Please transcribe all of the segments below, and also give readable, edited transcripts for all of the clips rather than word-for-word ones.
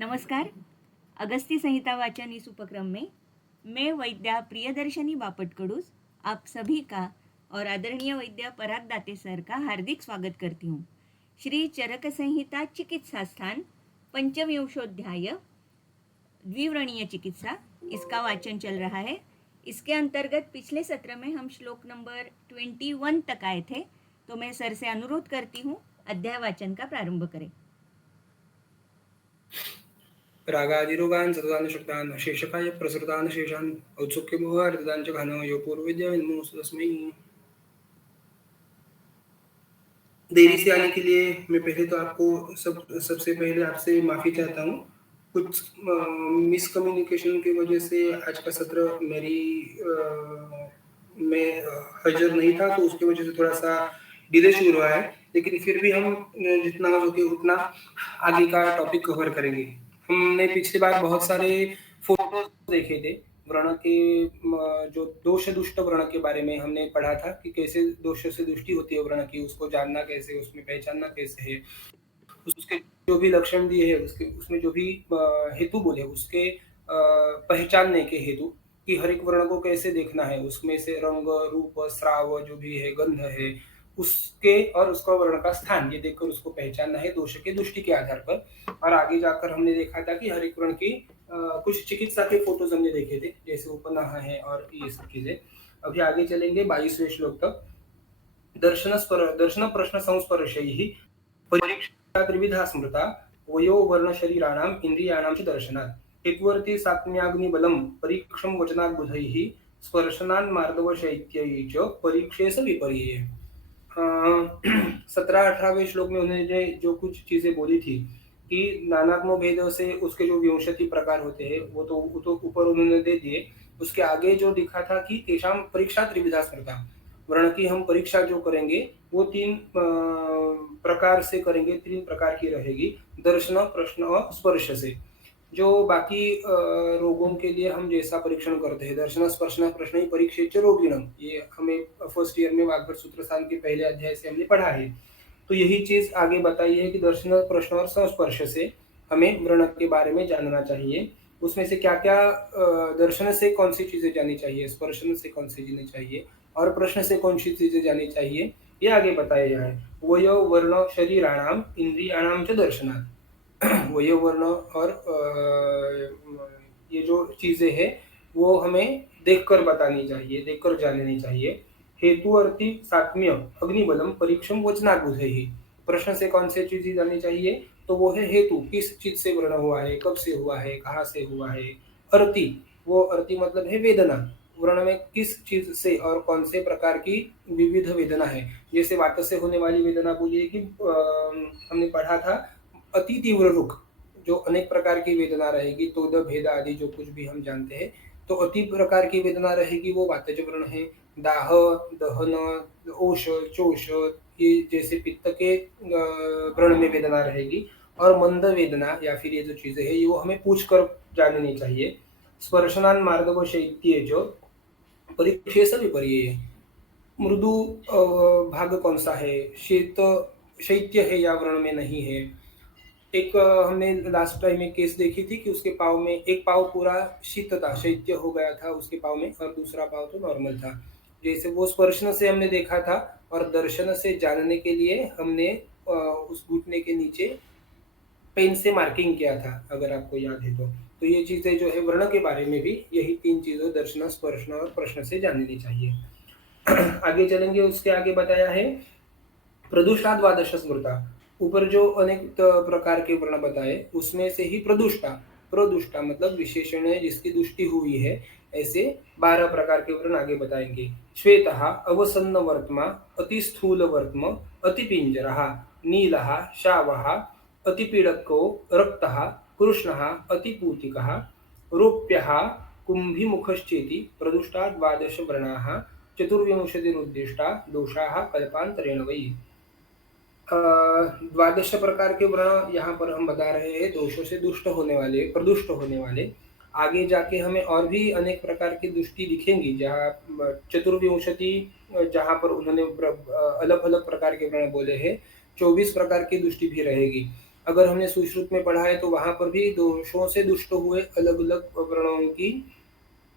नमस्कार। अगस्ती संहिता वाचन इस उपक्रम में मैं वैद्या प्रियदर्शनी बापट-कडूस आप सभी का और आदरणीय वैद्य पराग दाते सर का हार्दिक स्वागत करती हूँ। श्री चरक संहिता चिकित्सा स्थान पंचविंशोध्याय द्विव्रणीय चिकित्सा, इसका वाचन चल रहा है। इसके अंतर्गत पिछले सत्र में हम श्लोक नंबर 21 तक आए थे, तो मैं सर से अनुरोध करती हूँ अध्याय वाचन का प्रारंभ करें। रागादिरोगान् सततान् शब्दान् शेषकाय प्रसृतान् शेषान् औत्सुक्यमोहार्दितान् च घन यो पूर्वविद्याविन्मोस्तु तस्मै। देरी से आने के लिए मैं पहले तो आपको सबसे पहले आपसे माफ़ी चाहता हूँ। कुछ मिसकम्युनिकेशन की वजह से आज का सत्र मैं हाज़िर नहीं था, तो उसकी वजह से थोड़ा-सा डिले शुरू हुआ है। लेकिन फिर भी हम जितना हो सके उतना आगे का टॉपिक कवर करेंगे। हमने पिछली बार बहुत सारे फ़ोटोज़ देखे थे। व्रण के जो दोष दुष्ट व्रण के बारे में हमने पढ़ा था कि कैसे दोष से दृष्टि होती है व्रण की, उसको जानना कैसे, उसमें पहचानना कैसे है। उसके जो भी लक्षण दिए हैं, उसके उसमें जो भी हेतु बोले उसके पहचानने के हेतु कि हर एक वर्ण को कैसे देखना है, उसमें से रंग, रूप, स्राव जो भी है, गंध है, उसके और उसका वर्ण का स्थान ये देखकर उसको पहचानना है दोष के दृष्टि के आधार पर। और आगे जाकर हमने देखा था कि हर एक वर्ण की कुछ चिकित्सा के फोटोज हमने देखे थे, जैसे उपनाह है और ये सब चीजें। अभी आगे चलेंगे 22वें श्लोक तक। दर्शन प्रश्न संस्पर्शैः परीक्षा त्रिविधा स्मृता वयो वर्ण शरीराणाम इंद्रियाणाम च दर्शनात् हेत्वर्ति सात्म्याग्निबलं परीक्षम वचनाद्बुधैः स्पर्शनान् मार्दव शैत्यैः च परीक्षेस विपर्यये। 17-18वें श्लोक में उन्होंने जो कुछ चीजें बोली थी कि नानात्म भेद से उसके जो विंशति प्रकार होते हैं वो तो ऊपर उन्होंने दे दिए। उसके आगे जो दिखा था कि तेषाम परीक्षा त्रिविधा स्मृता, वर्ण की हम परीक्षा जो करेंगे वो तीन प्रकार से करेंगे, तीन प्रकार की रहेगी, दर्शन, प्रश्न और स्पर्श से। जो बाकी रोगों के लिए हम जैसा परीक्षण करते हैं, दर्शन स्पर्शन प्रश्न ही परीक्षेच रोगिणम, ये हमें फर्स्ट ईयर में वाग्भट सूत्र स्थान के पहले अध्याय से हमने पढ़ा है। तो यही चीज आगे बताई है कि दर्शन, प्रश्न और संस्पर्श से हमें व्रण के बारे में जानना चाहिए। उसमें से क्या क्या दर्शन से कौन सी चीजें जानी चाहिए, स्पर्शन से कौन सी जानी चाहिए और प्रश्न से कौन सी चीजें जानी चाहिए, ये आगे बताया गया है। वयो वर्ण शरीराणाम इंद्रियाणाम च दर्शनात् वयो वर्ण और ये जो चीजें हैं वो हमें देखकर बतानी चाहिए, देखकर जाननी चाहिए। हेतु अर्थी सात्म्य अग्निबलम परीक्षम वचनाद्बुधैः। प्रश्न से कौन सी चीज जानी चाहिए, तो वो है हेतु, किस चीज से व्रण हुआ है, कब से हुआ है, कहाँ से हुआ है। अर्थी, वो अर्थी मतलब है वेदना, व्रण में किस चीज से और कौन से प्रकार की विविध वेदना है। जैसे वात से होने वाली वेदना बोलिए कि हमने पढ़ा था अति तीव्र रुख, जो अनेक प्रकार की वेदना रहेगी, तोद भेद आदि जो कुछ भी हम जानते हैं, तो अति प्रकार की वेदना रहेगी वो वातज व्रण है। दाह, दहन, ओष, चोष, ये जैसे पित्त के व्रण में वेदना रहेगी। और मंद वेदना या फिर ये जो चीजें है ये वो हमें पूछ कर जाननी चाहिए। स्पर्शनान मार्दव शैत्य जो परीक्षेस विपर्यय, मृदु भाग कौन सा है, शीत शैत्य है या व्रण में नहीं है। एक हमने लास्ट टाइम एक केस देखी थी कि उसके पाँव में एक पाँव पूरा शीत था, शैत्य हो गया था उसके पाँव में, और दूसरा पाँव तो नॉर्मल था। जैसे वो स्पर्शन से हमने देखा था और दर्शन से जानने के लिए हमने उस घुटने के नीचे पेन से मार्किंग किया था, अगर आपको याद है तो। तो ये चीजें जो है वर्ण के बारे में भी यही तीन चीजें दर्शन, स्पर्शन और प्रश्न से जाननी चाहिए। आगे चलेंगे, उसके आगे बताया है प्रदुष्टा द्वादश स्मृता। ऊपर जो अनेक प्रकार के वर्ण बताए उसमें से ही प्रदुष्टा, प्रदुष्टा मतलब विशेषण है जिसकी दृष्टि हुई है, ऐसे 12 प्रकार के वर्ण आगे बताएंगे। श्वेतः अवसन्न वर्त्मा, अति स्थूल वर्त्म, अति पिंजरः, नीलः श्यावः, अति पीडको, रक्तः, कृष्णः, अति पूतिकः, रोप्यः, कुंभिमुखश्चेति प्रदुष्टा द्वादश वर्णाः चतुर्विंशतिरुद्दिष्टा दोषाः कल्पान्तरेण वै। 12 प्रकार के वर्ण यहाँ पर हम बता रहे हैं, दोषों से दुष्ट होने वाले, प्रदुष्ट होने वाले। आगे जाके हमें और भी अनेक प्रकार की दृष्टि दिखेंगी, जहाँ चतुर्विंशति, जहाँ पर उन्होंने अलग अलग प्रकार के वर्ण बोले हैं, 24 प्रकार की दृष्टि भी रहेगी। अगर हमने सुश्रुत में पढ़ा है तो वहाँ पर भी दोषों से दुष्ट हुए अलग-अलग वर्णों की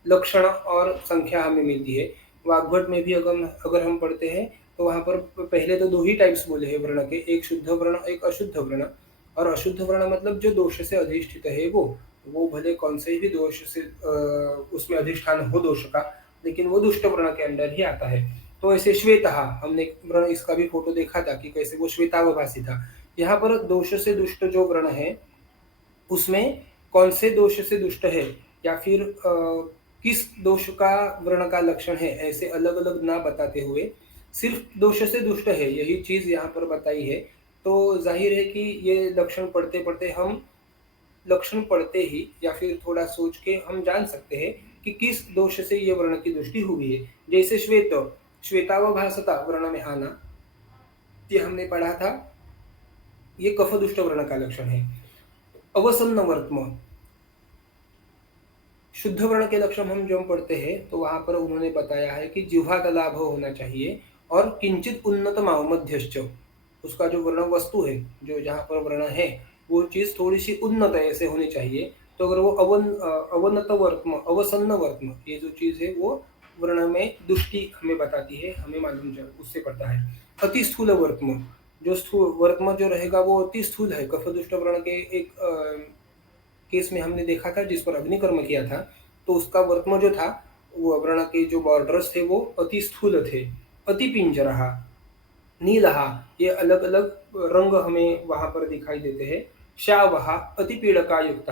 लक्षण और संख्या हमें मिलती है। वाग्भट में भी अगर हम पढ़ते हैं तो वहाँ पर पहले तो 2 ही टाइप्स बोले हैं वर्ण के, एक शुद्ध वर्ण, एक अशुद्ध वर्ण। और अशुद्ध वर्ण मतलब जो दोष से अधिष्ठित है वो भले कौन से भी दोष से उसमें अधिष्ठान हो दोष का, लेकिन वो दुष्ट वर्ण के अंदर ही आता है। तो ऐसे श्वेतः हमने वर्ण इसका भी फोटो देखा था कि कैसे वो श्वेतावभासी था। यहाँ पर दोष से दुष्ट जो वर्ण है उसमें कौन से दोष से दुष्ट है या फिर किस दोष का वर्ण का लक्षण है, ऐसे अलग-अलग ना बताते हुए सिर्फ दोष से दुष्ट है यही चीज़ यहाँ पर बताई है। तो ज़ाहिर है कि ये लक्षण पढ़ते ही या फिर थोड़ा सोच के हम जान सकते हैं कि किस दोष से ये वर्ण की दृष्टि हुई है। जैसे श्वेतावभासता वर्ण में आना, ये हमने पढ़ा था, ये कफदुष्ट वर्ण का लक्षण है। अवसन्न वर्त्म, शुद्ध वर्ण के लक्षण हम जब पढ़ते हैं तो वहां पर उन्होंने बताया है कि जिह्वा का लाभ होना चाहिए और किंचित उन्नत मध्यश्च, उसका जो वर्ण वस्तु है, जो जहाँ पर वर्ण है वो चीज थोड़ी सी उन्नत ऐसे होनी चाहिए। तो अगर वो अवनत वर्त्म, अवसन्न वर्त्म, ये जो चीज है वो वर्ण में दुष्टि हमें बताती है, हमें मालूम उससे पड़ता है। अति स्थूल वर्त्म, जो स्थूल वर्त्म जो रहेगा वो अति स्थूल है। कफदुष्ट वर्ण के एक केस में हमने देखा था जिस पर अग्निकर्म किया था, तो उसका वर्त्म जो था वो वर्ण के जो बॉर्डर्स थे वो अति स्थूल थे। अति पिंजरहा, नीलहा, ये अलग अलग रंग हमें वहां पर दिखाई देते हैं। श्यावहा अति पीड़का युक्त,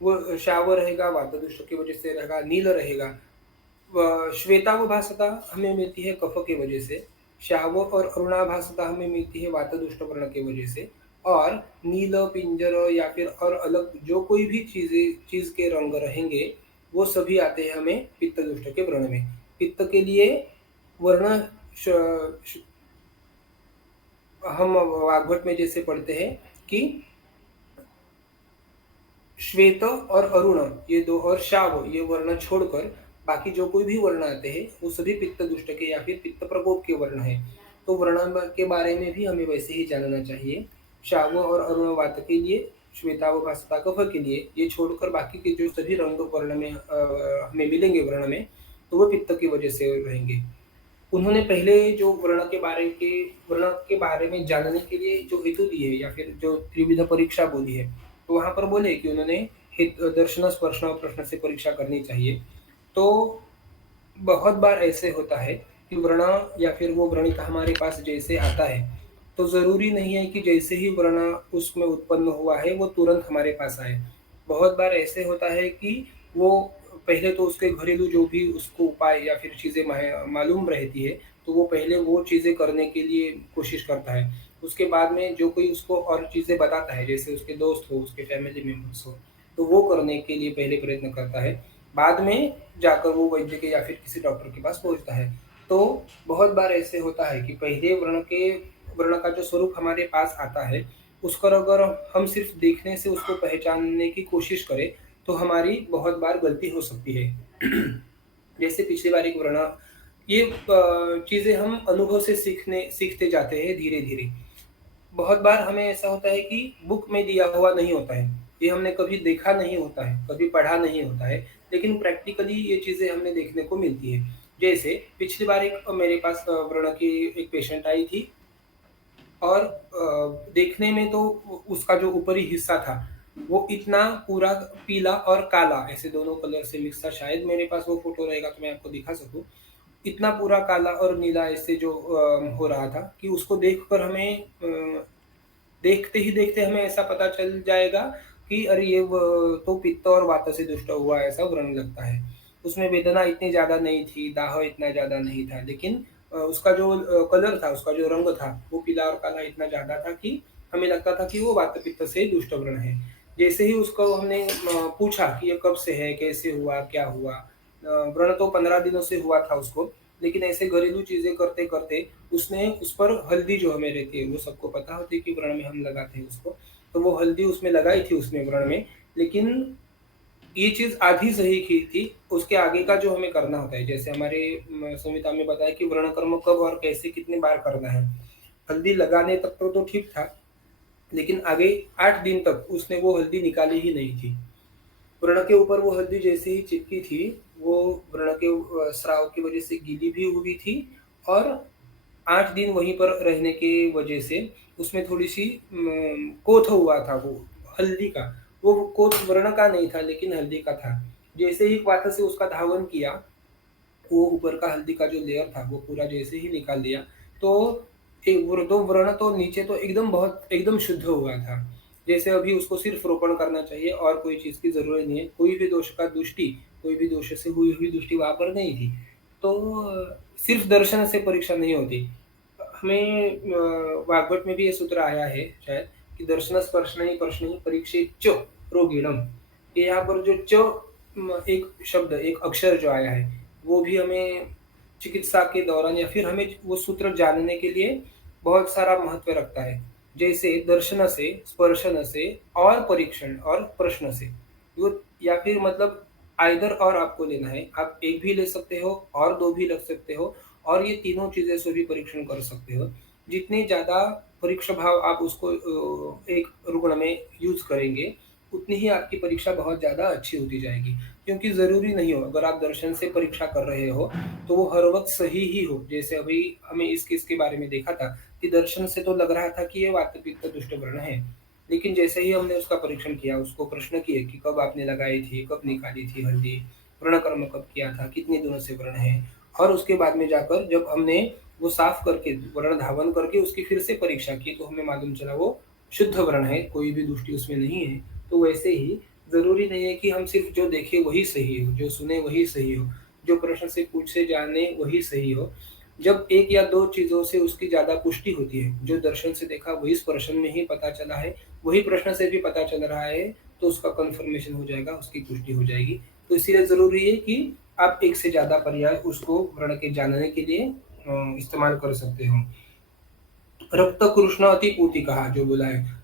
वो श्याव रहेगा वातदुष्ट की वजह से रहेगा, नील रहेगा। श्वेतावभासता हमें मिलती है कफ की वजह से, श्याव और अरुणाभासता हमें मिलती है वातदुष्ट वर्ण की वजह से, और नील पिंजर या फिर और अलग जो कोई भी चीज के रंग रहेंगे वो सभी आते हैं हमें पित्त दुष्ट के वर्ण में। पित्त के लिए वर्ण हम वाग्भट में जैसे पढ़ते हैं कि श्वेत और अरुण ये दो और शाव ये वर्ण छोड़कर बाकी जो कोई भी वर्ण आते हैं वो सभी पित्त दुष्ट के या फिर पित्त प्रकोप के वर्ण है। तो वर्ण के बारे में भी हमें वैसे ही जानना चाहिए। शाव और अरुण वात के लिए, श्वेतावभासता कफ के लिए, ये छोड़कर बाकी के जो सभी रंग वर्ण में हमें मिलेंगे वर्ण में, तो वो पित्त की वजह से रहेंगे। उन्होंने पहले जो वर्ण के बारे में जानने के लिए जो हेतु दिए या फिर जो त्रिविध परीक्षा बोली है, तो वहां पर बोले कि उन्होंने दर्शन स्पर्शन और प्रश्न से परीक्षा करनी चाहिए। तो बहुत बार ऐसे होता है कि वर्ण या फिर वो व्रणिका हमारे पास जैसे आता है तो जरूरी नहीं है कि जैसे ही वर्ण उसमें उत्पन्न हुआ है वो तुरंत हमारे पास आए। बहुत बार ऐसे होता है कि वो पहले तो उसके घरेलू जो भी उसको उपाय या फिर चीजें मालूम रहती है, तो वो पहले वो चीजें करने के लिए कोशिश करता है। उसके बाद में जो कोई उसको और चीजें बताता है, जैसे उसके दोस्त हो, उसके फैमिली मेंबर्स हो, तो वो करने के लिए पहले प्रयत्न करता है। बाद में जाकर वो वैद्य के या फिर किसी डॉक्टर के पास पहुंचता है। तो बहुत बार ऐसे होता है कि पहले वर्ण का जो स्वरूप हमारे पास आता है उसका अगर हम सिर्फ देखने से उसको पहचानने की कोशिश करें तो हमारी बहुत बार गलती हो सकती है। जैसे पिछली बार एक वर्ण, ये चीजें हम अनुभव से सीखते जाते हैं धीरे धीरे। बहुत बार हमें ऐसा होता है कि बुक में दिया हुआ नहीं होता है, ये हमने कभी देखा नहीं होता है, कभी पढ़ा नहीं होता है, लेकिन प्रैक्टिकली ये चीजें हमें देखने को मिलती है। जैसे पिछली बार एक मेरे पास वर्ण की एक पेशेंट आई थी और देखने में तो उसका जो ऊपरी हिस्सा था वो इतना पूरा पीला और काला ऐसे दोनों कलर से मिक्स था। शायद मेरे पास वो फोटो रहेगा तो मैं आपको दिखा सकूं। इतना पूरा काला और नीला ऐसे जो हो रहा था कि उसको देखकर हमें देखते ही देखते हमें ऐसा पता चल जाएगा कि अरे ये तो पित्त और वात से दुष्ट हुआ ऐसा व्रण लगता है। उसमें वेदना इतनी ज्यादा नहीं थी, दाह इतना ज्यादा नहीं था, लेकिन उसका जो कलर था, उसका जो रंग था वो पीला और काला इतना ज्यादा था कि हमें लगता था कि वो वात पित्त से दुष्ट व्रण है। जैसे ही उसको हमने पूछा कि ये कब से है, कैसे हुआ, क्या हुआ, व्रण तो 15 दिनों से हुआ था उसको, लेकिन ऐसे घरेलू चीजें करते करते उसने उस पर हल्दी जो हमें रहती है वो सबको पता होती है कि व्रण में हम लगाते हैं उसको, तो वो हल्दी उसमें लगाई थी उसने व्रण में। लेकिन ये चीज आधी सही की थी, उसके आगे का जो हमें करना होता है, जैसे हमारे संहिता में बताया कि व्रण कर्म कब और कैसे कितने बार करना है। हल्दी लगाने तक तो ठीक था, लेकिन आगे 8 दिन तक उसने वो हल्दी निकाली ही नहीं थी। व्रण के ऊपर वो हल्दी जैसे ही चिपकी थी, वो व्रण के स्राव की वजह से गीली भी हुई थी और 8 दिन वहीं पर रहने की वजह से उसमें थोड़ी-सी कोथ हुआ था वो हल्दी का। वो कोथ व्रण का नहीं था लेकिन हल्दी का था। जैसे ही वात से उसका धावन किया, वो ऊपर का हल्दी का जो लेयर था वो पूरा जैसे ही निकाल दिया, तो एक वो व्रण तो नीचे तो एकदम शुद्ध हुआ था। जैसे अभी उसको सिर्फ रोपण करना चाहिए और कोई चीज़ की ज़रूरत नहीं है। कोई भी दोष से हुई हुई दृष्टि वहाँ पर नहीं थी। तो सिर्फ दर्शन से परीक्षा नहीं होती। हमें वाग्भट में भी ये सूत्र आया है शायद कि दर्शन स्पर्शनहि प्रश्नहि परीक्षेत च रोगिणम। ये यहाँ पर जो एक शब्द एक अक्षर जो आया है वो भी हमें चिकित्सा के दौरान या फिर हमें वो सूत्र जानने के लिए बहुत सारा महत्व रखता है। जैसे दर्शन से, स्पर्शन से और परीक्षण और प्रश्न से। वो या फिर मतलब आइदर और आपको लेना है। आप 1 भी ले सकते हो और 2 भी लग सकते हो और ये तीनों चीज़ें से भी परीक्षण कर सकते हो। जितने ज़्यादा परीक्षा भाव आप उसको एक रुग्ण में यूज़ करेंगे, उतनी ही आपकी परीक्षा बहुत ज़्यादा अच्छी होती जाएगी। क्योंकि ज़रूरी नहीं हो, अगर आप दर्शन से परीक्षा कर रहे हो, तो वो हर वक़्त सही ही हो। जैसे अभी हमें इस केस के बारे में देखा था कि दर्शन से तो लग रहा था कि ये वातपित्त दुष्ट व्रण है। लेकिन जैसे ही हमने उसका परीक्षण किया, उसको प्रश्न किए कि कब आपने लगाई थी, कब निकाली थी हल्दी, व्रणकर्म कब किया था, कितने दिनों से व्रण है और उसके बाद में जाकर जब हमने वो साफ करके, व्रण धावन करके उसकी फिर से परीक्षा की, तो हमें मालूम चला वो शुद्ध व्रण है, कोई भी दूषित उसमें नहीं है। तो वैसे ही ज़रूरी नहीं है कि हम सिर्फ़ जो देखें वही सही हो, जो सुने वही सही हो, जो प्रश्न से पूछे जाने वही सही हो। जब 1 या 2 चीज़ों से उसकी ज़्यादा पुष्टि होती है, जो दर्शन से देखा वही स्पर्शन में ही पता चला है, वही प्रश्न से भी पता चल रहा है, तो उसका कन्फर्मेशन हो जाएगा, उसकी पुष्टि हो जाएगी। तो इसीलिए ज़रूरी है कि आप 1 से ज़्यादा पर्याय उसको व्रण के जानने के लिए इस्तेमाल कर सकते हो। रक्त कृष्ण अति पूतिकः जो बोला है।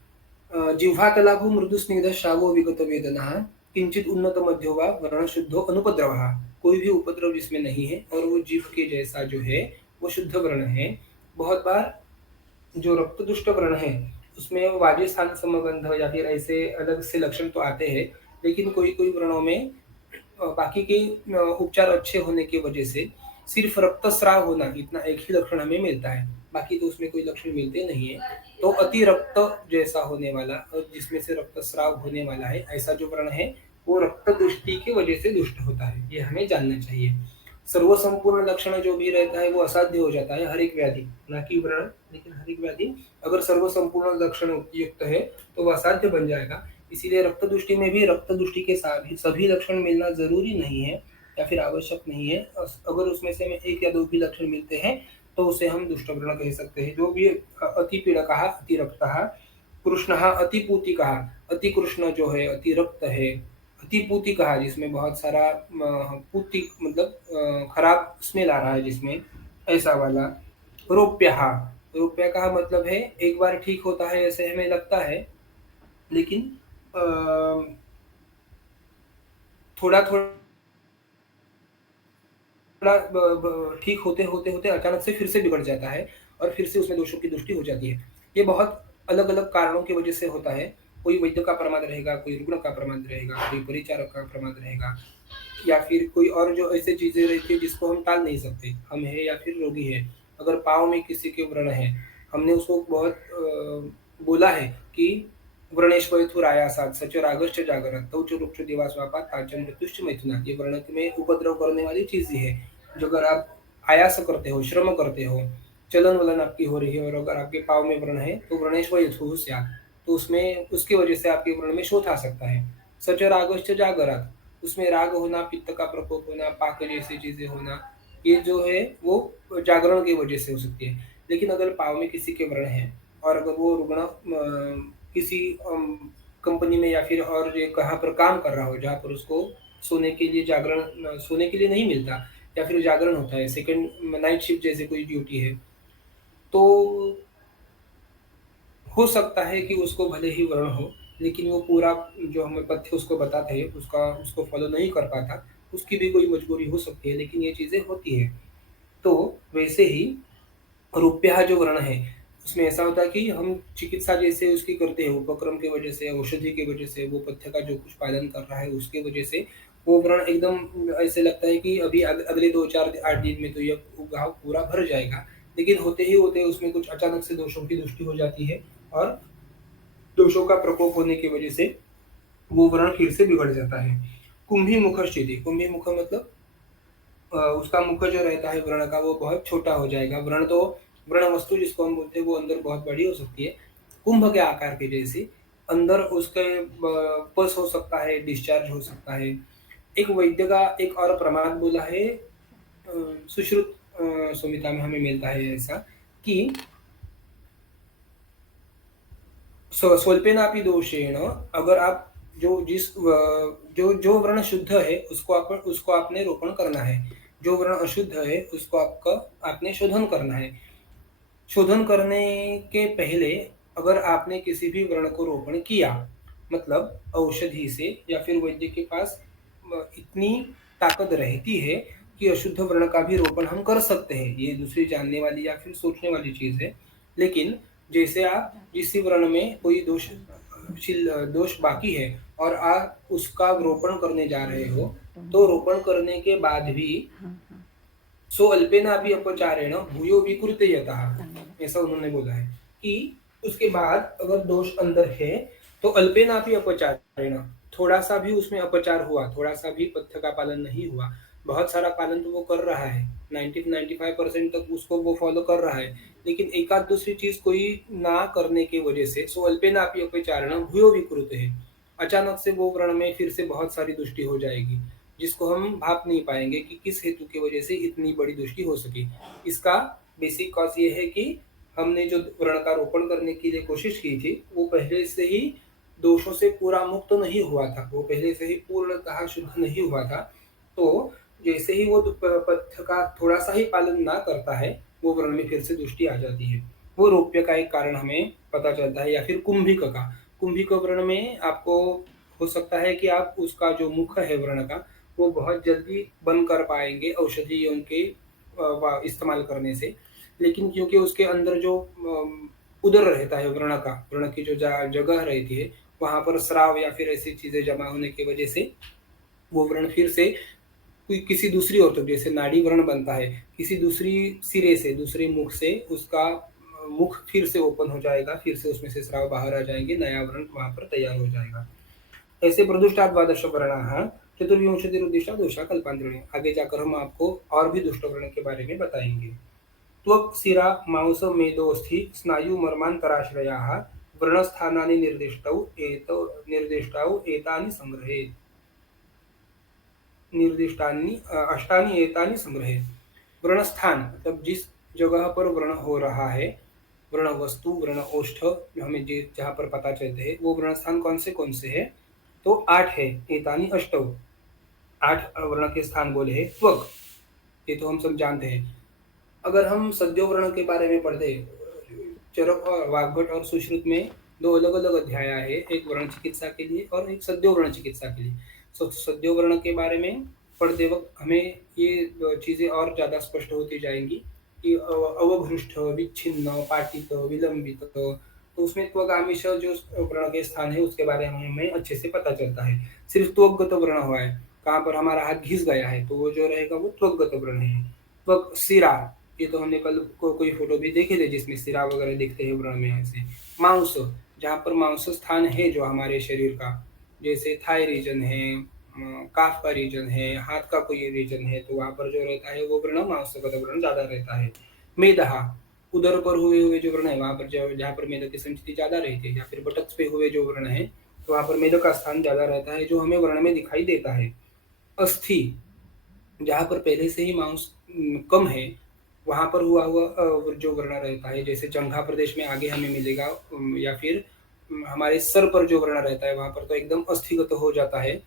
जिह्वातलाभो मृदुस्निग्ध श्रावो विगत वेदनः किंचित उन्नत मध्यो वा वर्ण शुद्धो अनुपद्रवः। कोई भी उपद्रव जिसमें नहीं है और वो जीभ के जैसा जो है वो शुद्ध वर्ण है। बहुत बार जो रक्तदुष्ट व्रण है उसमें वाजस्थान समगंध या फिर ऐसे अलग से लक्षण तो आते हैं, लेकिन कोई-कोई व्रणों में बाकी के उपचार अच्छे होने की वजह से सिर्फ रक्तस्राव होना इतना एक ही लक्षण हमें मिलता है, बाकी तो उसमें कोई लक्षण मिलते नहीं है। तो अति रक्त जैसा होने वाला और जिसमें से रक्तस्राव होने वाला है, ऐसा जो व्रण है वो रक्त दृष्टि की वजह से दुष्ट होता है, ये हमें जानना चाहिए। सर्व संपूर्ण लक्षण जो भी रहता है वो असाध्य हो जाता है हर एक व्याधि, ना कि व्रण, लेकिन हर एक व्याधि अगर सर्व संपूर्ण लक्षण युक्त है तो वो असाध्य बन जाएगा। इसीलिए रक्त दृष्टि में भी रक्त दृष्टि के सभी लक्षण मिलना ज़रूरी नहीं है या फिर आवश्यक नहीं है। अगर उसमें से हमें 1 या 2 भी लक्षण मिलते हैं, तो उसे हम दुष्ट व्रण कह सकते हैं। जो भी अति पीड़कः, अति रक्तः, कृष्णः, अति पूतिकः, अति कृष्ण जो है, अति रक्त है, अति पूतिकः जिसमें बहुत सारा पूतिक मतलब खराब स्मेल आ रहा है जिसमें, ऐसा वाला। रोप्यः, रोप्य का मतलब है एक बार ठीक होता है ऐसे हमें लगता है, लेकिन अ, थोड़ा-थोड़ा ठीक होते अचानक से फिर से बिगड़ जाता है और फिर से उसमें दोषों की दृष्टि हो जाती है। ये बहुत अलग-अलग कारणों की वजह से होता है। कोई वैद्य का प्रमाद रहेगा, कोई रुग्ण का प्रमाद रहेगा, कोई परिचारक का प्रमाद रहेगा या फिर कोई और जो ऐसी चीज़ें रहती हैं जिसको हम टाल नहीं सकते। हम हैं या फिर रोगी है। अगर पाँव में किसी के व्रण है, हमने उसको बहुत बोला है कि व्रणेष्वयथुरायासात् सचरागश्च जागरण तौ च रुक्ष दिवास्वापात् ताज्यं मृत्युश्च मैथुनात्। ये व्रण में उपद्रव करने वाली चीज़ ही है। जो अगर आप आयास करते हो, श्रम करते हो, चलन-वलन आपकी हो रही है और अगर आपके पाँव में व्रण है, तो व्रणेष्वयथुः स्यात्। तो उसमें उसकी वजह से आपके व्रण में शोथ आ सकता है। सचरागश्च जागरात्, उसमें राग होना, पित्त का प्रकोप होना, पाक जैसी चीज़ें होना, ये जो है वो जागरण की वजह से हो सकती है। लेकिन अगर पाँव में किसी के व्रण है और अगर वो रुग्ण किसी कंपनी में या फिर और ये कहाँ पर काम कर रहा हो, जहाँ पर उसको सोने के लिए सोने के लिए नहीं मिलता या फिर जागरण होता है, सेकंड नाइट शिफ्ट जैसे कोई ड्यूटी है, तो हो सकता है कि उसको भले ही व्रण हो, लेकिन वो पूरा जो हमें पथ्य उसको बताते हैं, उसको फ़ॉलो नहीं कर पाता, उसकी भी कोई मजबूरी हो सकती है, लेकिन ये चीज़ें होती हैं। तो वैसे ही रुपया जो व्रण है, उसमें ऐसा होता है कि हम चिकित्सा जैसे उसकी करते हैं उपक्रम की वजह से, औषधि की वजह से, वो पथ्य का जो कुछ पालन कर रहा है उसकी वजह से वो व्रण एकदम ऐसे लगता है कि अभी अगले 2-4 8 दिन में तो ये घाव पूरा भर जाएगा। लेकिन होते ही होते उसमें कुछ अचानक से दोषों की दृष्टि हो जाती है और दोषों का प्रकोप होने की वजह से वो व्रण फिर से बिगड़ जाता है। कुंभी मुख स्थिति, कुंभी मुख मतलब उसका मुख जो रहता है व्रण का वो बहुत छोटा हो जाएगा। व्रण वस्तु जिसको हम बोलते हैं वो अंदर बहुत बड़ी हो सकती है, कुंभ के आकार की जैसी। अंदर उसके पस हो सकता है, डिस्चार्ज हो सकता है। एक वैद्य का एक और प्रमाण बोला है, सुश्रुत संहिता में हमें मिलता है ऐसा कि स्वल्पेनापि दोषेण, अगर आप जो व्रण शुद्ध है उसको आपने रोपण करना है, जो व्रण अशुद्ध है उसको आपने शोधन करना है। शोधन करने के पहले अगर आपने किसी भी व्रण को रोपण किया, मतलब औषधि से या फिर वैद्य के पास इतनी ताकत रहती है कि अशुद्ध व्रण का भी रोपण हम कर सकते हैं, ये दूसरी जानने वाली या फिर सोचने वाली चीज है। लेकिन जैसे आप जिस व्रण में कोई दोष बाकी है और आप उसका रोपण करने जा रहे हो, तो रोपण करने के बाद भी सो अल्पेनापि अपचारेण भूयो विकृतयतः, ऐसा उन्होंने बोला है कि उसके बाद अगर दोष अंदर है तो अल्पेनापि अपचारेण, थोड़ा सा भी उसमें अपचार हुआ, थोड़ा सा भी पथ्य का पालन नहीं हुआ, बहुत सारा पालन तो वो कर रहा है, 90-95% तक उसको वो फॉलो कर रहा है, लेकिन एक आध दूसरी चीज कोई ना करने की वजह से सो अल्पेनापि अपचारेण भूयो विकृत है, अचानक से वो व्रण में फिर से बहुत सारी दुष्टि हो जाएगी, जिसको हम भाप नहीं पाएंगे कि किस हेतु की वजह से इतनी बड़ी दुष्टि हो सकी। इसका बेसिक कॉज ये है कि हमने जो व्रण का रोपण करने की लिए कोशिश की थी वो पहले से ही दोषों से पूरा मुक्त नहीं हुआ था, वो पहले से ही पूर्णतः शुद्ध नहीं हुआ था। तो जैसे ही वो पथ्य का थोड़ा सा ही पालन ना करता है, वो व्रण में फिर से दुष्टि आ जाती है। वो रोप्य का एक कारण हमें पता चलता है, या फिर कुंभिक का। कुंभिक व्रण में आपको हो सकता है कि आप उसका जो मुख है व्रण का वो बहुत जल्दी बंद कर पाएंगे औषधियों के इस्तेमाल करने से, लेकिन क्योंकि उसके अंदर जो उदर रहता है व्रण का, व्रण की जो जगह रहती है वहां पर स्राव या फिर ऐसी चीजें जमा होने की वजह से वो व्रण फिर से कोई किसी दूसरी ओर तक, जैसे नाड़ी व्रण बनता है, किसी दूसरी सिरे से, दूसरे मुख से उसका मुख फिर से ओपन हो जाएगा, फिर से उसमें से स्राव बाहर आ जाएंगे, नया व्रण वहां पर तैयार हो जाएगा। ऐसे प्रदुष्टा द्वादश वर्णाः चतुर्विंशतिरुद्दिष्टा दोषा कल्पांतरेण, आगे जाकर हम आपको और भी दुष्ट वर्ण के बारे में बताएंगे। त्वक् शिरा मांस मेदोस्थि स्नायु मर्मान्तराश्रयाः व्रणस्थानानि निर्दिष्टौ एतानि संग्रहेत्, निर्दिष्टानि अष्टानि एतानि संग्रहेत्। व्रणस्थान मतलब जिस जगह पर व्रण हो रहा है, व्रण वस्तु, व्रण ओष्ठ जो हमें जहाँ पर पता चलते हैं, वो व्रण स्थान कौन से है, तो 8 है, एतानि अष्टौ, 8 वर्ण के स्थान बोले हैं। त्वक, ये तो हम सब जानते हैं। अगर हम सद्यो वर्ण के बारे में पढ़ते, चरक और वाग्भट और सुश्रुत में 2 अलग-अलग अध्याय है, एक वर्ण चिकित्सा के लिए और एक सद्यो वर्ण चिकित्सा के लिए। सद्यो वर्ण के बारे में पढ़ते वक्त हमें ये चीजें और ज्यादा स्पष्ट होती जाएंगी कि अवभृष्ट, विच्छिन्न, पाटित, विलंबित, तो उसमें त्वगामिश जो वर्ण के स्थान है उसके बारे में हमें अच्छे से पता चलता है। सिर्फ त्वगत वर्ण हुआ है, कहाँ पर हमारा हाथ घिस गया है तो वो जो रहेगा वो त्वगत वर्ण है। त्वक सिरा, ये तो हमने कल कोई फोटो भी देखे थे जिसमें सिरा वगैरह दिखते हैं व्रण में ऐसे। मांस, जहाँ पर मांस स्थान है जो हमारे शरीर का, जैसे थाई रीजन है, काफ का रीजन है, हाथ का कोई रीजन है, तो वहां पर जो रहता है वो व्रण मांसगत व्रण ज्यादा रहता है। मेदहा, उदर पर हुए जो व्रण है वहां पर जहाँ पर मेद की संचिति ज्यादा रहती है, या फिर बटक्स पे हुए जो व्रण है तो वहां पर मेद का स्थान ज्यादा रहता है जो हमें व्रण में दिखाई देता है। अस्थि, जहाँ पर पहले से ही मांस कम है वहां पर हुआ हुआ जो वर्ण रहता है, जैसे जंघा प्रदेश में आगे हमें मिलेगा, या फिर हमारे सर पर जो वर्ण रहता है वहां पर तो एकदम अस्थिगत हो जाता है।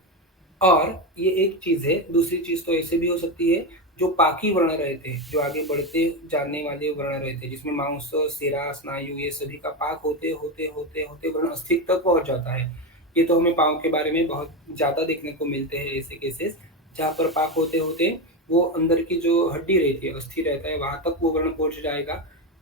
और ये एक चीज है, दूसरी चीज तो ऐसे भी हो सकती है जो पाकी वर्ण रहते हैं, जो आगे बढ़ते जानने वाले वर्ण रहते हैं, जिसमें मांस, सिरा, स्नायु ये सभी का पाक होते होते होते होते वर्ण अस्थिक तक पहुंच जाता है। ये तो हमें पाँव के बारे में बहुत ज्यादा देखने को मिलते हैं ऐसे केसेस, जहाँ पर पाक होते होते वो अंदर की जो हड्डी रहती है, अस्थि रहता है, वहां तक वो वर्ण पहुंच जाएगा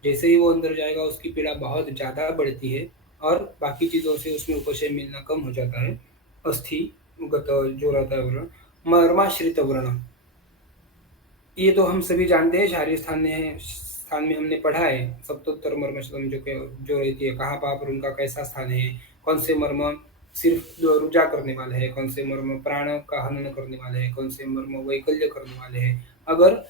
जैसे ही वो अंदर जाएगा उसकी पीड़ा बहुत ज़्यादा बढ़ती है और बाकी चीज़ों से उसमें उपशम मिलना कम हो जाता है। अस्थिगत जो रहता है वर्ण, मर्माश्रित वर्ण, ये तो हम सभी जानते हैं, शारीरिक स्थान में हमने पढ़ा है, सप्तोत्तर मर्मशतम जो रहती है, कहाँ पाप और उनका कैसा स्थान है, कौन से मर्म सिर्फ रुजा करने वाले हैं, कौन से मर्म प्राण का हनन करने वाले हैं, कौन से मर्म वैकल्य करने वाले हैं। अगर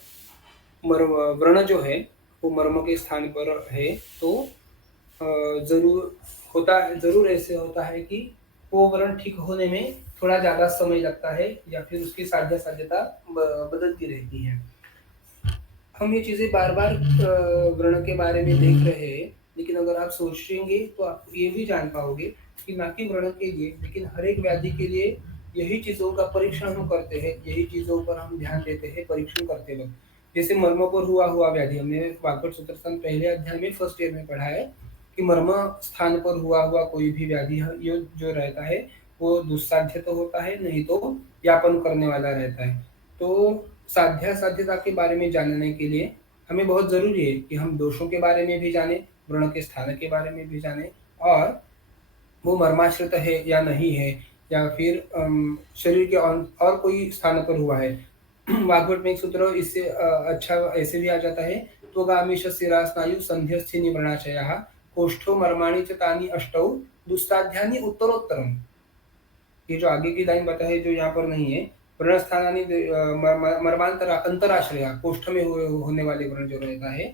मर्म व्रण जो है वो मर्म के स्थान पर है तो ज़रूर ज़रूर ऐसे होता है कि वो व्रण ठीक होने में थोड़ा ज़्यादा समय लगता है या फिर उसकी साध्यता बदलती रहती है। हम ये चीज़ें बार-बार व्रण के बारे में देख रहे हैं, लेकिन अगर आप सोचेंगे तो आप ये भी जान पाओगे कि ना कि व्रण के लिए, लेकिन हर एक व्याधि के लिए यही चीज़ों का परीक्षण हम करते हैं, यही चीज़ों पर हम ध्यान देते हैं परीक्षण करते वक़्त। जैसे मर्म पर हुआ व्याधि, हमने वाग्भट सूत्रसंध पहले अध्याय में फर्स्ट ईयर में पढ़ा है कि मर्म स्थान पर हुआ कोई भी व्याधि ह यो जो रहता है, वो दुस्साध्य तो होता है, नहीं तो यापन करने वाला रहता है। तो साध्यता के बारे में जानने के लिए हमें बहुत ज़रूरी है कि हम दोषों के बारे में भी जानें, व्रण के स्थान के बारे में भी जानें और वो मर्माश्रित है या नहीं है या फिर शरीर के और कोई स्थान पर हुआ है। वाग्भट में एक सूत्र इससे अच्छा ऐसे भी आ जाता है, त्वगामीश शिरा स्नायु संध्यस्थीनि व्रणाशयाः कोष्ठो मर्माणि च तानि अष्टौ दुस्साध्यानि उत्तरोत्तरम्। ये जो आगे की लाइन बताई है जो यहाँ पर नहीं है, व्रणस्थानानि मर्मांतरा अंतराश्रया, कोष्ठ में होने वाले वर्ण जो रहता है,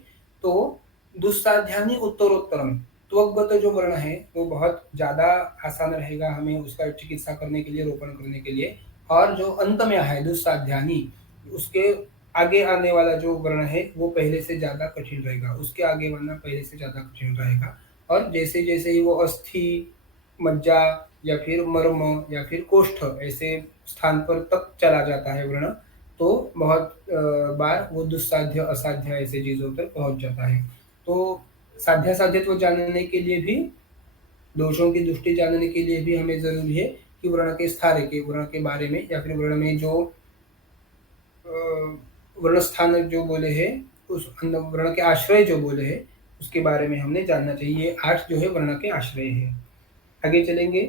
तो दुस्साध्यानि उत्तरोत्तरम, त्वगत जो वर्ण है वो बहुत ज़्यादा आसान रहेगा हमें उसका चिकित्सा करने के लिए, रोपण करने के लिए। और जो अंत में है दुस्साध्यानि, उसके आगे आने वाला जो वर्ण है वो पहले से ज़्यादा कठिन रहेगा, उसके आगे वरना पहले से ज़्यादा कठिन रहेगा। और जैसे-जैसे ही वो अस्थि, मज्जा या फिर मर्म या फिर कोष्ठ ऐसे स्थान पर तक चला जाता है व्रण, तो बहुत बार वो दुस्साध्य, असाध्य ऐसे चीज़ों पर पहुँच जाता है। तो साध्यासाध्यत्व जानने के लिए भी, दोषों की दृष्टि जानने के लिए भी हमें ज़रूरी है कि व्रण के स्थान के, व्रण के बारे में या फिर व्रण में जो वर्ण स्थान जो बोले हैं, उस वर्ण के आश्रय जो बोले हैं, उसके बारे में हमने जानना चाहिए। ये 8 जो है वर्ण के आश्रय है। आगे चलेंगे,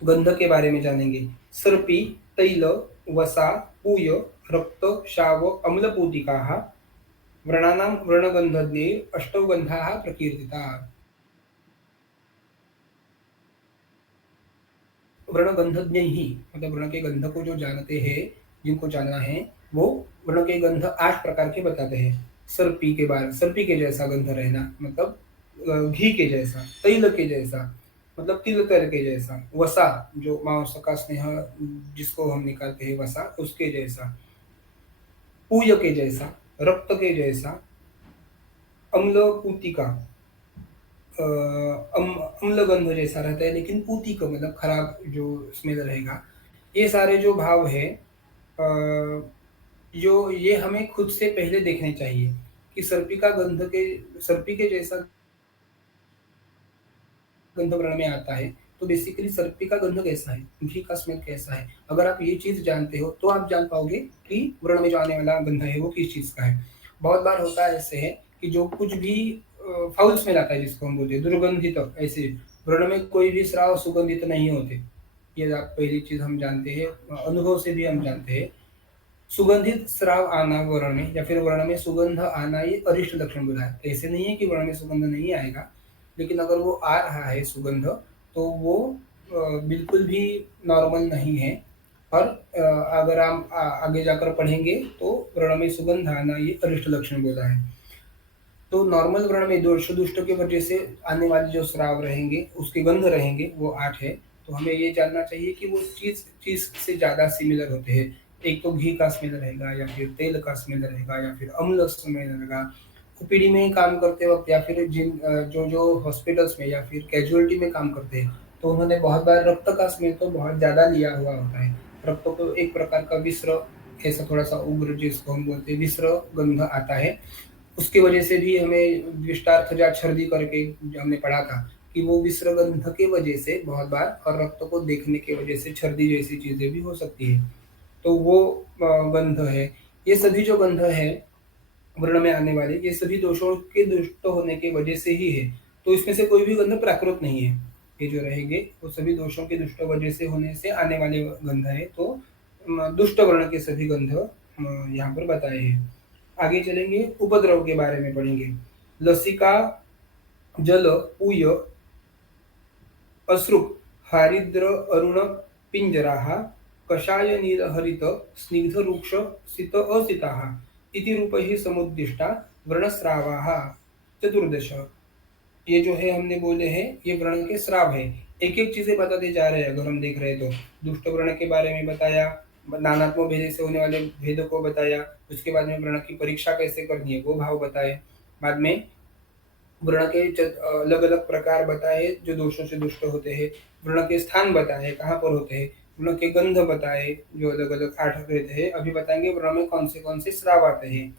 गंध के बारे में जानेंगे। सर्पी, तैल, वसा, पूय, रक्त, शाव, अम्लपूतिकाः व्रणानां व्रणगन्धज्ञे अष्टौ गन्धाः प्रकीर्तिताः। व्रणगंधज्ञ ही मतलब वर्ण के गंध को जो जानते हैं, जिनको जानना है, वो वर्ण के गंध 8 प्रकार के बताते हैं। सर्पी के जैसा गंध रहना मतलब घी के जैसा, तैल के जैसा मतलब तिल तर के जैसा, वसा जो मांस का स्नेह जिसको हम निकालते हैं वसा, उसके जैसा, पूय के जैसा, रक्त के जैसा, अम्ल पूतिका अम्ल गंध जैसा रहता है लेकिन पूती का मतलब खराब जो स्मेल रहेगा। ये सारे जो भाव है जो ये हमें खुद से पहले देखने चाहिए कि सर्पी के जैसा गंध वर्ण में आता है, तो बेसिकली सर्पी का गंध कैसा है, घी का स्मेल कैसा है। अगर आप ये चीज़ जानते हो तो आप जान पाओगे कि वर्ण में जो आने वाला गंध है वो किस चीज़ का है। बहुत बार होता है ऐसे है कि जो कुछ भी फाउल स्मेल आता है जिसको हम बोलते हैं दुर्गंधित, ऐसे वर्ण में कोई भी स्राव सुगंधित नहीं होते। ये आप पहली चीज़ हम जानते हैं, अनुभव से भी हम जानते हैं। सुगंधित स्राव आना वर्ण में या फिर वर्ण में सुगंध आना ये अरिष्ट लक्षण बोला है। ऐसे नहीं है कि वर्ण में सुगंध नहीं आएगा, लेकिन अगर वो आ रहा है सुगंध तो वो बिल्कुल भी नॉर्मल नहीं है। और अगर हम आगे जाकर पढ़ेंगे तो वर्ण में सुगंध आना ये अरिष्ट लक्षण बोला है। तो नॉर्मल वर्ण में दोष दुष्ट की वजह से आने वाले जो स्राव रहेंगे उसके गंध रहेंगे वो 8 है। तो हमें ये जानना चाहिए कि वो चीज़ से ज़्यादा सिमिलर होते हैं। एक तो घी का स्मेल रहेगा या फिर तेल का स्मेल रहेगा या फिर अम्ल स्मेल रहेगा। ओपीडी में काम करते वक़्त या फिर जो हॉस्पिटल्स में या फिर कैजुअल्टी में काम करते हैं, तो उन्होंने बहुत बार रक्त का स्मेल तो बहुत ज़्यादा लिया हुआ होता है। रक्त को एक प्रकार का विस्र, ऐसा थोड़ा-सा उग्र जिसको हम बोलते हैं विस्र गंध आता है। उसकी वजह से भी हमें द्विष्टार्थजात छर्दी करके जो हमने पढ़ा था कि वो विसर्गंध के वजह से बहुत बार और रक्त को देखने की वजह से छर्दी जैसी चीज़ें भी हो सकती है। तो वो गंध है। ये सभी जो गंध है वर्ण में आने वाले ये सभी दोषों के दुष्ट होने की वजह से ही है। तो इसमें से कोई भी गंध प्राकृत नहीं है। ये जो रहेंगे वो सभी दोषों के दुष्ट वजह से होने से आने वाले गंध है। तो दुष्ट वर्ण के सभी गंध यहाँ पर बताए हैं। आगे चलेंगे, उपद्रव के बारे में पढ़ेंगे। लसिका, जल, पूय, अश्रुक, हारिद्र, अरुण, पिंजराः, कषाय, नील, हरित, स्निग्ध, रुक्ष, शीत, असिताः इति रूपैः समुद्दिष्टा व्रणस्रावाः चतुर्दश। ये जो है हमने बोले हैं ये वर्ण के श्राव है। एक एक चीजें बताते जा रहे हैं। अगर हम देख रहे हैं तो दुष्ट वर्ण के बारे में बताया, नानात्मक भेद से होने वाले भेदों को बताया, उसके बाद में वर्ण की परीक्षा कैसे करनी है वो भाव बताए, बाद में वर्ण के अलग अलग प्रकार बताए जो दोषों से दुष्ट होते हैं, वर्ण के स्थान बताए कहाँ पर होते हैं, वर्ण के गंध बताए जो अलग अलग 8 रहते हैं। अभी बताएंगे वर्ण में कौन से श्राव आते हैं।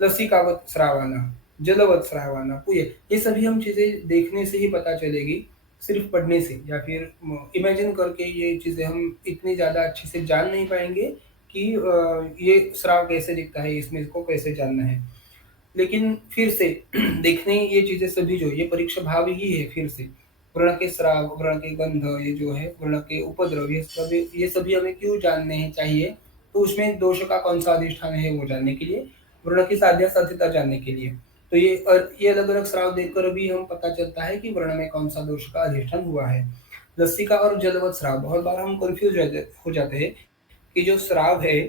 लसिकावत श्रावाना, जलवत श्रावाना, पूय, ये सभी हम चीजें देखने से ही पता चलेगी, सिर्फ पढ़ने से या फिर इमेजिन करके ये चीजें हम इतनी ज्यादा अच्छे से जान नहीं पाएंगे कि ये श्राव कैसे दिखता है, इसमें इसको कैसे जानना है। लेकिन फिर से देखने ये चीजें सभी जो ये परीक्षा भाव ही है। फिर से वर्ण के श्राव, वर्ण के गंध, ये जो है वर्ण के उपद्रव, ये सभी हमें क्यों जानने हैं चाहिए, तो उसमें दोष का कौन सा अधिष्ठान है वो जानने के लिए, वर्ण की साध्या साध्यता जानने के लिए। तो ये अलग अलग श्राव देखकर भी हम पता चलता है कि वर्ण में कौन सा दोष का अधिष्ठान हुआ है। लसिका और जलवत श्राव, बहुत बार हम कंफ्यूज हो जाते हैं कि जो श्राव है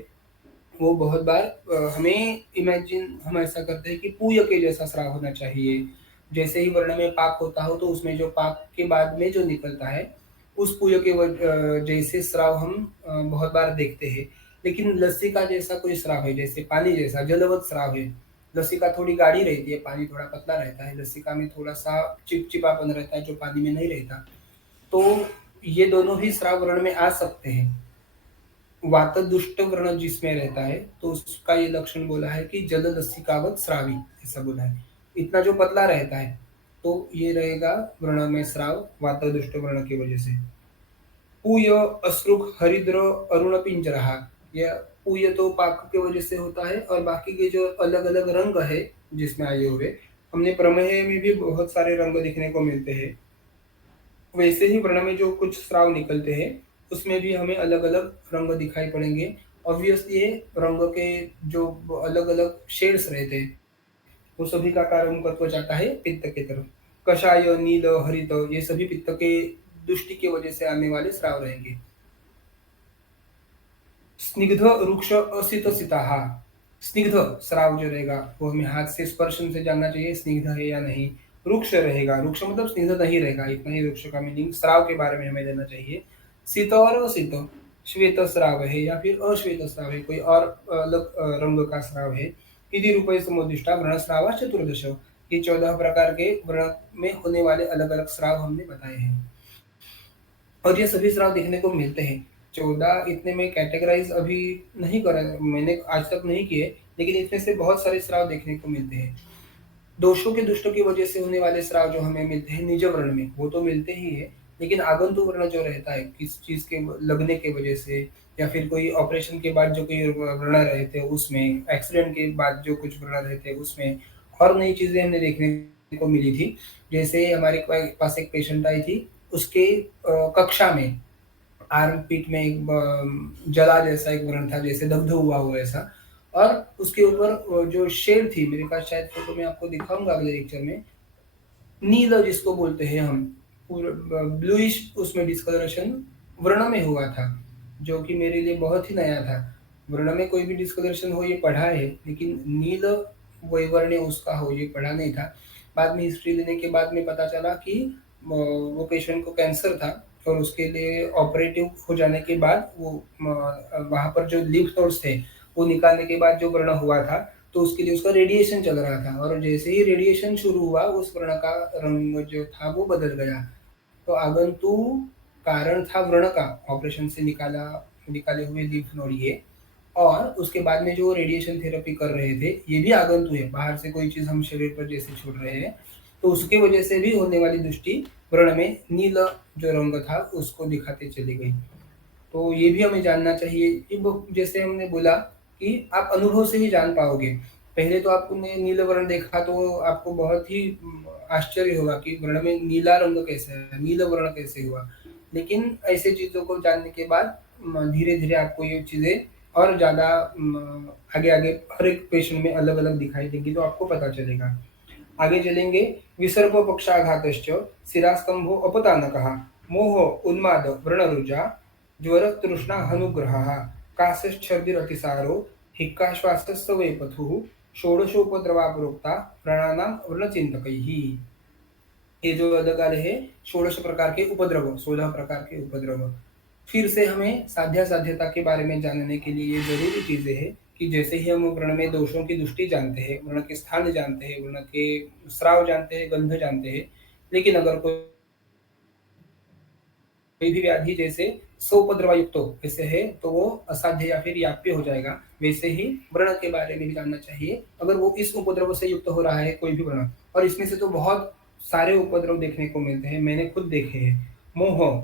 वो बहुत बार हमें इमेजिन हम ऐसा करते हैं कि पूय के जैसा श्राव होना चाहिए। जैसे ही वर्ण में पाक होता हो तो उसमें जो पाक के बाद में जो निकलता है उस पूय के जैसे श्राव हम बहुत बार देखते हैं। लेकिन लस्सी का जैसा कोई श्राव है, जैसे पानी जैसा जलवत श्राव है। लस्सी का थोड़ी गाढ़ी रहती है, पानी थोड़ा पतला रहता है। लस्सी का में थोड़ा सा चिपचिपापन रहता है जो पानी में नहीं रहता। तो ये दोनों ही श्राव वर्ण में आ सकते हैं। वात दुष्ट वर्ण जिसमें रहता है तो उसका ये लक्षण बोला है कि जल लसिकावत श्रावी, ऐसा बोला है। इतना जो पतला रहता है तो ये रहेगा वर्ण में श्राव वात दुष्ट वर्ण की वजह से। पूय, अश्रुक, हरिद्र, अरुण, पिंजरहा, यह पूय तो पाक की वजह से होता है और बाकी के जो अलग अलग रंग है जिसमें आए हुए, हमने प्रमेय में भी बहुत सारे रंग दिखने को मिलते हैं। वैसे ही वर्ण में जो कुछ स्राव निकलते हैं उसमें भी हमें अलग अलग रंग दिखाई पड़ेंगे। ऑब्वियसली ये रंग के जो अलग अलग शेड्स रहते हैं वो सभी का कारण तत्व जाता है पित्त की तरफ। कषाय, नील, हरित, ये सभी पित्त के दृष्टि की वजह से आने वाले स्राव रहेंगे। स्निग्ध, रुक्ष, असित, सिताहा, स्निग्ध श्राव जो रहेगा वो हमें हाथ से स्पर्शन से जानना चाहिए स्निग्ध है या नहीं। रुक्ष रहेगा, रुक्ष मतलब स्निग्ध नहीं रहेगा, इतना ही रुक्ष का मीनिंग श्राव के बारे में हमें लेना चाहिए। शीत और असित, श्वेत श्राव है या फिर अश्वेत श्राव है, कोई और अलग रंग का श्राव है। इति रूपये समुद्दिष्टा वर्ण श्राव चतुर्दश, ये 14 प्रकार के वर्ण में होने वाले अलग अलग श्राव हमने बताए हैं और ये सभी श्राव देखने को मिलते हैं। 14 इतने में कैटेगराइज अभी नहीं करा, मैंने आज तक नहीं किए, लेकिन इसमें से बहुत सारे श्राव देखने को मिलते हैं। दोषों के दुष्टों की वजह से होने वाले श्राव जो हमें मिलते हैं निज वर्ण में वो तो मिलते ही है, लेकिन आगंतुक वर्ण जो रहता है किस चीज के लगने के वजह से या फिर कोई ऑपरेशन के बाद जो कोई वर्ण रहते हैं उसमें, एक्सीडेंट के बाद जो कुछ वर्ण रहते हैं उसमें, और नई चीजें हमने देखने को मिली थी। जैसे हमारे पास एक पेशेंट आई थी, उसके कक्षा में आर्म पीट में एक जला जैसा एक व्रण था, जैसे दग्ध हुआ हुआ ऐसा, और उसके ऊपर जो शेड थी, मेरे पास शायद फोटो में आपको दिखाऊंगा अगले लेक्चर में, नील जिसको बोलते हैं हम, ब्लूइश उसमें डिस्कलरेशन वर्ण में हुआ था, जो कि मेरे लिए बहुत ही नया था। वर्ण में कोई भी डिस्कलरेशन हो ये पढ़ा है, लेकिन नील वैवर्ण्य उसका हो ये पढ़ा नहीं था। बाद में हिस्ट्री लेने के बाद में पता चला कि वो पेशेंट को कैंसर था और उसके लिए ऑपरेटिव हो जाने के बाद वो वहाँ पर जो लिम्फ नोड्स थे वो निकालने के बाद जो व्रण हुआ था तो उसके लिए उसका रेडिएशन चल रहा था, और जैसे ही रेडिएशन शुरू हुआ उस व्रण का रंग जो था वो बदल गया। तो आगंतुक कारण था व्रण का, ऑपरेशन से निकाले हुए लिम्फ नोड ये, और उसके बाद में जो रेडिएशन थेरेपी कर रहे थे ये भी आगंतुक है, बाहर से कोई चीज हम शरीर पर जैसे छोड़ रहे हैं, तो उसकी वजह से भी होने वाली दृष्टि वर्ण में नील जो रंग था उसको दिखाते चली गई। तो ये भी हमें जानना चाहिए कि जैसे हमने बोला कि आप अनुभव से ही जान पाओगे। पहले तो आपने नील वर्ण देखा तो आपको बहुत ही आश्चर्य होगा कि वर्ण में नीला रंग कैसे है, नील वर्ण कैसे हुआ। लेकिन ऐसे चीज़ों को जानने के बाद धीरे-धीरे आपको ये चीज़ें और ज़्यादा आगे-आगे हर एक पेशेंट में अलग-अलग दिखाई देंगी, तो आपको पता चलेगा। आगे चलेंगे, विसर्ग पक्षाघातश्च शिरास्तंभो अपतानकः मोह उन्माद व्रणरुजा ज्वर तृष्णा हनुग्रहः काशश्छर्दिरतिसारो हिक्काश्वासस्य वै पथुः षोडशोपद्रवा प्रोक्ता व्रणानां व्रणचिन्तकैः। ये जो अलग आ रहे हैं 16 प्रकार के उपद्रव, 16 प्रकार के उपद्रव। फिर से हमें साध्या-साध्यता के बारे में जानने के लिए ये ज़रूरी चीज़ें हैं कि जैसे ही हम व्रण में दोषों की दृष्टि जानते हैं, व्रण के स्थान जानते हैं, व्रण के स्राव जानते हैं, गंध जानते हैं, लेकिन अगर कोई भी व्याधि जैसे सोपद्रवयुक्त ऐसे है, तो वो असाध्य या फिर याप्य हो जाएगा। वैसे ही व्रण के बारे में भी जानना चाहिए, अगर वो इस उपद्रव से युक्त हो रहा है कोई भी व्रण, और इसमें से तो बहुत सारे उपद्रव देखने को मिलते हैं, मैंने खुद देखे हैं। मोह,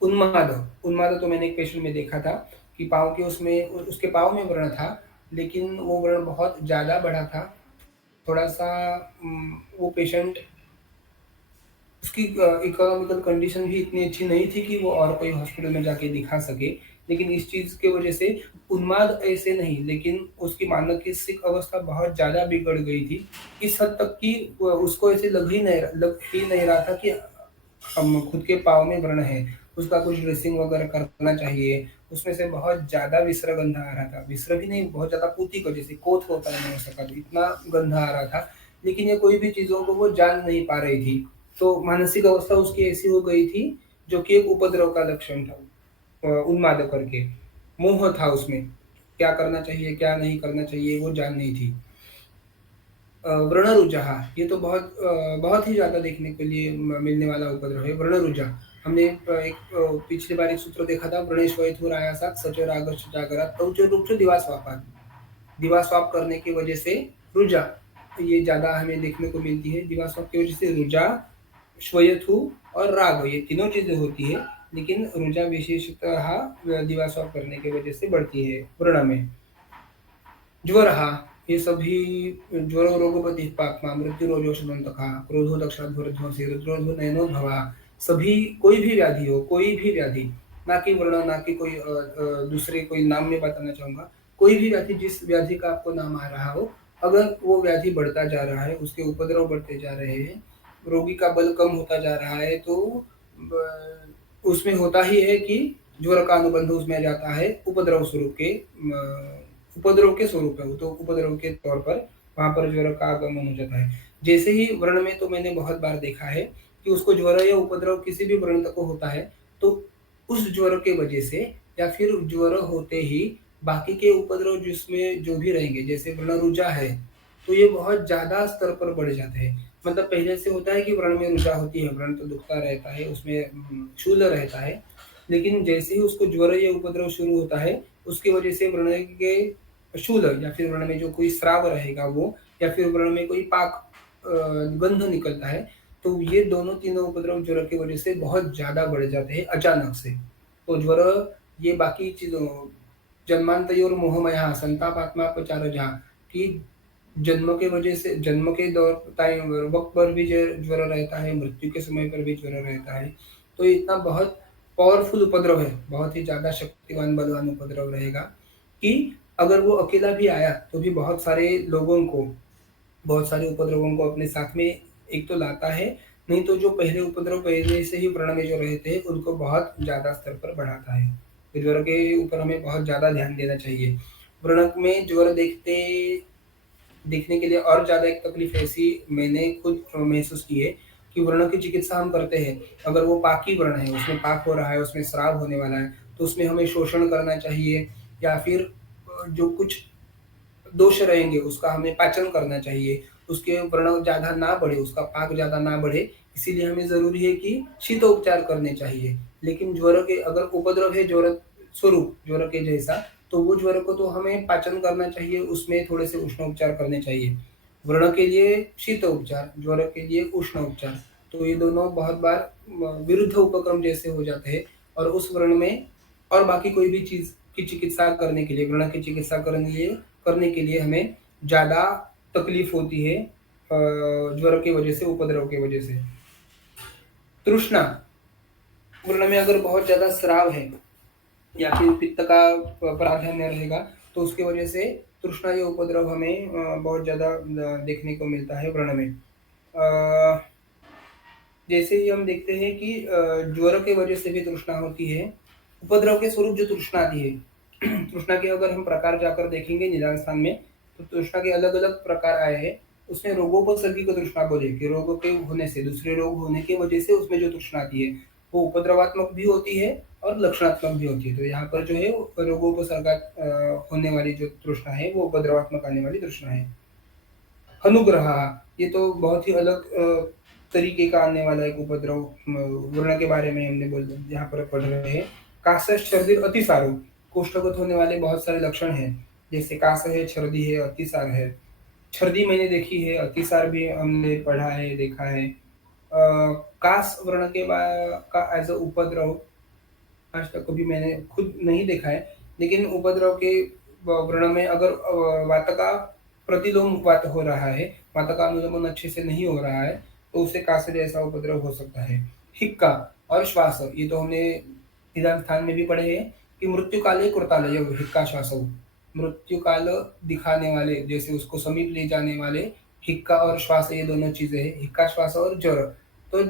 उन्माद, उन्माद तो मैंने एक पेशेंट में देखा था कि पाँव के उसमें उसके पाँव में व्रण था, लेकिन वो व्रण बहुत ज़्यादा बड़ा था। थोड़ा-सा वो पेशेंट उसकी इकोनॉमिकल कंडीशन भी इतनी अच्छी नहीं थी कि वो और कोई हॉस्पिटल में जाके दिखा सके। लेकिन इस चीज़ की वजह से उन्माद ऐसे नहीं, लेकिन उसकी मानसिक अवस्था बहुत ज़्यादा बिगड़ गई थी। इस हद तक कि उसको ऐसे लग ही नहीं रहा था कि हम खुद के पाँव में व्रण है। उसका कुछ ड्रेसिंग वगैरह करना चाहिए। उसमें से बहुत ज़्यादा विसर्ग गंध आ रहा था। विसर्ग भी नहीं, बहुत ज़्यादा पूती का जैसे कोथ होता है मनुष्य का, इतना गंध आ रहा था। लेकिन ये कोई भी चीज़ों को वो जान नहीं पा रही थी। तो मानसिक अवस्था उसकी ऐसी हो गई थी, जो कि एक उपद्रव का लक्षण था, उन्माद करके। मोह था उसमें, क्या करना चाहिए, क्या नहीं करना चाहिए, वो जान नहीं थी। व्रणरुजा, ये तो बहुत ही ज़्यादा देखने के लिए मिलने वाला उपद्रव है, व्रणरुजा। हमने पिछली बार एक सूत्र देखा था, व्रणेष्वैथुरायासात् सचरागश्च जागरात् तौच दिवास्वापात्। दिवास्वाप करने की वजह से रुजा, ये ज़्यादा हमें देखने को मिलती है। दिवास्वाप की वजह से रुजा, श्वयथु और राग, ये तीनों चीज़ें होती है, लेकिन रुजा विशेषतः दिवास्वाप करने की वजह से बढ़ती है व्रण में। ज्वरः, ये सभी ज्वरो रोगपतिः पाप्मा मृत्युरोजोषधन्तकः क्रोधो दक्षाध्वरध्वंसी रुद्रोध्व नयनोद्भवः। सभी कोई भी व्याधि हो, कोई भी व्याधि, ना कि व्रण, ना कि कोई दूसरे कोई नाम में बताना चाहूँगा। कोई भी व्याधि, जिस व्याधि का आपको नाम आ रहा हो, अगर वो व्याधि बढ़ता जा रहा है, उसके उपद्रव बढ़ते जा रहे हैं, रोगी का बल कम होता जा रहा है, तो उसमें होता ही है कि ज्वर का अनुबंध उसमें आ जाता है उपद्रव के स्वरूप है, तो उपद्रव के तौर पर वहाँ पर ज्वर का आगमन हो जाता है। जैसे ही व्रण में तो मैंने बहुत बार देखा है कि उसको ज्वर या उपद्रव किसी भी व्रण को होता है, तो उस ज्वर के वजह से या फिर ज्वर होते ही बाकी के उपद्रव जिसमें जो भी रहेंगे, जैसे व्रण रुजा है, तो ये बहुत ज़्यादा स्तर पर बढ़ जाते हैं। मतलब पहले से होता है कि व्रण में रुजा होती है, व्रण तो दुखता रहता है, उसमें शूल रहता है, लेकिन जैसे ही उसको ज्वर या उपद्रव शुरू होता है, उसकी वजह से व्रण के शूल या फिर व्रण में जो कोई स्राव रहेगा वो, या फिर व्रण में कोई पाक गंध निकलता है, तो ये दोनों तीनों उपद्रव ज्वर की वजह से बहुत ज़्यादा बढ़ जाते हैं अचानक से। तो ज्वर, ये बाकी चीज़ों जन्मांतयोर मोहमयः संतापात्मापचारजः, कि जन्म के दौर वक़्त पर भी ज्वर रहता है, मृत्यु के समय पर भी ज्वर रहता है। तो ये इतना बहुत पावरफुल उपद्रव है, बहुत ही ज़्यादा शक्तिवान बलवान उपद्रव रहेगा कि अगर वो अकेला भी आया, तो भी बहुत सारे उपद्रवों को अपने साथ में एक तो लाता है, नहीं तो जो पहले उपद्रव पहले से ही व्रण में जो रहते हैं, उनको बहुत ज़्यादा स्तर पर बढ़ाता है। तो ज्वर के ऊपर हमें बहुत ज़्यादा ध्यान देना चाहिए। व्रण में ज्वर देखने के लिए और ज़्यादा एक तकलीफ ऐसी मैंने खुद महसूस की है कि व्रणों की चिकित्सा हम करते हैं, अगर वो पाकी व्रण है, उसमें पाक हो रहा है, उसमें स्राव होने वाला है, तो उसमें हमें शोषण करना चाहिए, या फिर जो कुछ दोष रहेंगे उसका हमें पाचन करना चाहिए। उसके व्रण ज़्यादा ना बढ़े, उसका पाक ज़्यादा ना बढ़े, इसीलिए हमें ज़रूरी है कि शीतोपचार करने चाहिए। लेकिन ज्वर के अगर उपद्रव है ज्वर के जैसा, तो वो ज्वर को तो हमें पाचन करना चाहिए, उसमें थोड़े से उष्णोपचार करने चाहिए। व्रण के लिए शीतोपचार, ज्वर के लिए उष्णोपचार, तो ये दोनों बहुत बार विरुद्ध उपक्रम जैसे हो जाते हैं, और उस व्रण में और बाकी कोई भी चीज़ की चिकित्सा करने के लिए, व्रण की चिकित्सा करने के लिए हमें ज़्यादा तकलीफ होती है ज्वर की वजह से, उपद्रव की वजह से। तृष्णा, वर्ण में अगर बहुत ज़्यादा स्राव है या फिर पित्त का प्राधान्य रहेगा, तो उसकी वजह से तृष्णा ये उपद्रव हमें बहुत ज़्यादा देखने को मिलता है व्रण में। अ, जैसे ही हम देखते हैं कि ज्वर की वजह से भी तृष्णा होती है, उपद्रव के स्वरूप जो तृष्णा आती है, तृष्णा के अगर हम प्रकार जाकर देखेंगे निदान स्थान में, तो तृष्णा के अलग-अलग प्रकार आए हैं। उसमें रोगोपसर्गी को तृष्णा बोले कि रोगों के होने से, दूसरे रोग होने की वजह से उसमें जो तृष्णा आती है, वो उपद्रवात्मक भी होती है और लक्षणात्मक भी होती है। तो यहाँ पर जो है रोगोपसर्गा होने वाली जो तृष्णा है, वो उपद्रवात्मक आने वाली तृष्णा है। अनुग्रह, ये तो बहुत ही अलग तरीके का आने वाला एक उपद्रव वर्ण के बारे में हमने बोल यहाँ पर पढ़ रहे हैं। कास छर्दी अतिसारो, कोष्ठगत होने वाले बहुत सारे लक्षण हैं, जैसे कास है, छर्दी है, अतिसार है। छर्दी मैंने देखी है, अतिसार भी हमने पढ़ा है, देखा है। कास वर्ण के का एज अ उपद्रव आज तक कभी मैंने खुद नहीं देखा है, लेकिन उपद्रव के वर्ण में अगर वात का प्रतिलोम वात हो रहा है, वात का अनुलोमन अच्छे से नहीं हो रहा है, तो उससे कासे जैसा उपद्रव हो सकता है। हिक्का और श्वास, ये तो हमने निदान स्थान में भी पढ़े हैं कि मृत्यु काले कृतालय हिक्का श्वासौ, मृत्यु काल दिखाने वाले, जैसे उसको समीप ले जाने वाले हिक्का और श्वास, ये दोनों चीजें हैं, हिक्का श्वास और ज्वर। तो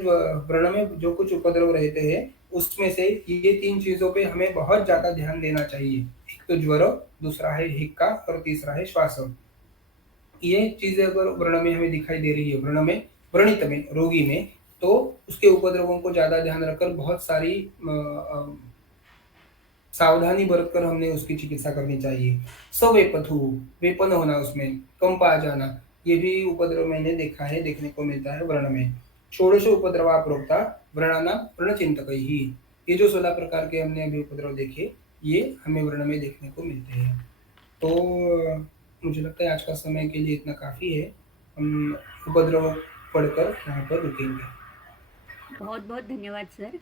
व्रण में जो कुछ उपद्रव रहते हैं, उसमें से ये 3 चीज़ों पे हमें बहुत ज़्यादा ध्यान देना चाहिए। एक तो ज्वर, दूसरा है हिक्का और तीसरा है श्वास। ये चीज़ें अगर व्रण में हमें दिखाई दे रही है, व्रण में, व्रणित में, रोगी में, तो उसके उपद्रवों को ज़्यादा ध्यान रखकर बहुत सारी सावधानी बरतकर हमने उसकी चिकित्सा करनी चाहिए। सवेपथु, वेपन होना उसमें, कंप आ जाना, ये भी उपद्रव मैंने देखा है, देखने को मिलता है व्रण में। षोडश उपद्रवा प्रोक्ता व्रणानां व्रणचिंतकैः, ये जो 16 प्रकार के हमने अभी उपद्रव देखे, ये हमें व्रण में देखने को मिलते हैं। तो मुझे लगता है आज का समय के लिए इतना काफ़ी है। हम उपद्रव पढ़कर यहाँ पर रुकेंगे। बहुत बहुत धन्यवाद सर।